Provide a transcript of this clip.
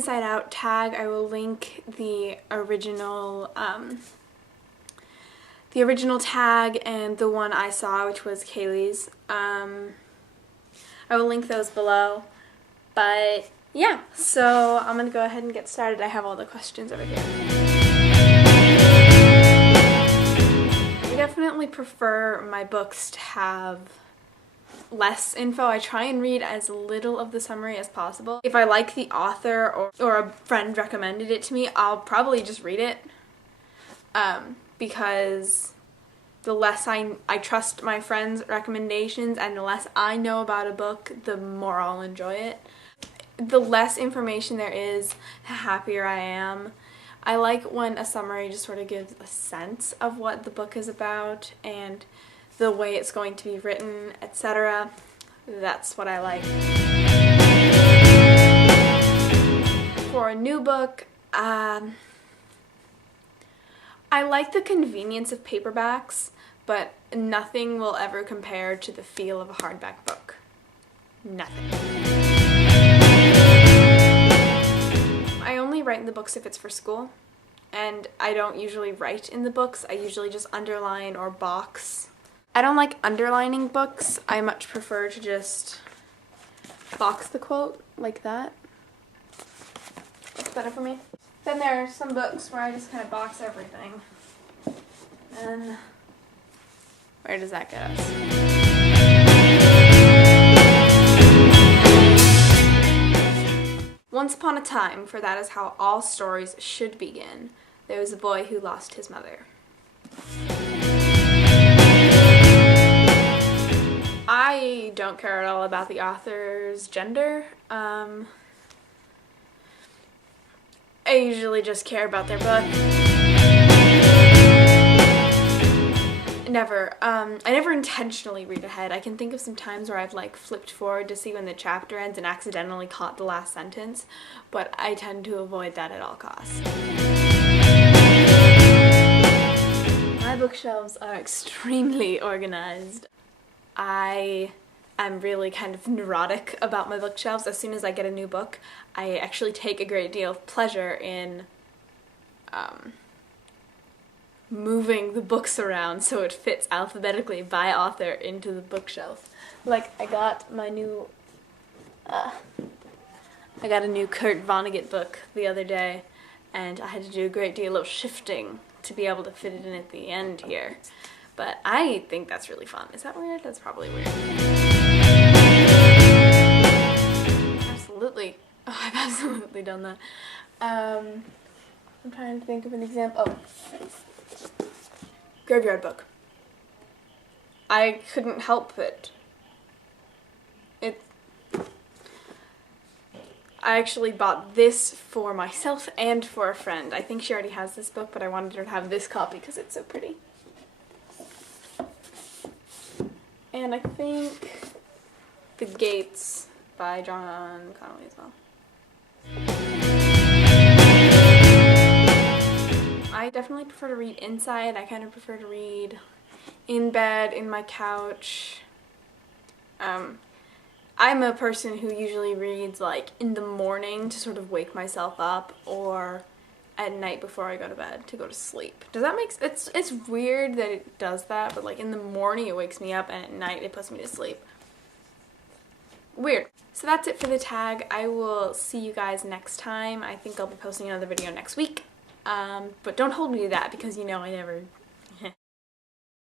Inside Out tag, I will link the original tag and the one I saw, which was Kaylee's. I will link those below. But yeah, so I'm going to go ahead and get started. I have all the questions over here. I definitely prefer my books to have less info. I try and read as little of the summary as possible. If I like the author or a friend recommended it to me, I'll probably just read it. Because the less I trust my friends' recommendations and the less I know about a book, the more I'll enjoy it. The less information there is, the happier I am. I like when a summary just sort of gives a sense of what the book is about and the way it's going to be written, etc. That's what I like. For a new book, I like the convenience of paperbacks, but nothing will ever compare to the feel of a hardback book. Nothing. I only write in the books if it's for school, and I don't usually write in the books. I usually just underline or box. I don't like underlining books. I much prefer to just box the quote like that. It's better for me. Then there are some books where I just kind of box everything. And where does that get us? Once upon a time, for that is how all stories should begin, there was a boy who lost his mother. I don't care at all about the author's gender. I usually just care about their book. I never intentionally read ahead. I can think of some times where I've like flipped forward to see when the chapter ends and accidentally caught the last sentence, but I tend to avoid that at all costs. My bookshelves are extremely organized. I am really kind of neurotic about my bookshelves. As soon as I get a new book, I actually take a great deal of pleasure in moving the books around so it fits alphabetically by author into the bookshelf. Like, I got a new Kurt Vonnegut book the other day, and I had to do a great deal of shifting to be able to fit it in at the end here. But I think that's really fun. Is that weird? That's probably weird. Absolutely. Oh, I've absolutely done that. I'm trying to think of an example. Oh. Graveyard book. I couldn't help it. I actually bought this for myself and for a friend. I think she already has this book, but I wanted her to have this copy because it's so pretty. And I think The Gates by John Connolly as well. I definitely prefer to read inside. I kind of prefer to read in bed, in my couch. I'm a person who usually reads like in the morning to sort of wake myself up, or at night before I go to bed to go to sleep. Does that make sense? It's weird that it does that, but like in the morning it wakes me up and at night it puts me to sleep. Weird. So that's it for the tag. I will see you guys next time. I think I'll be posting another video next week. But don't hold me to that because you know I never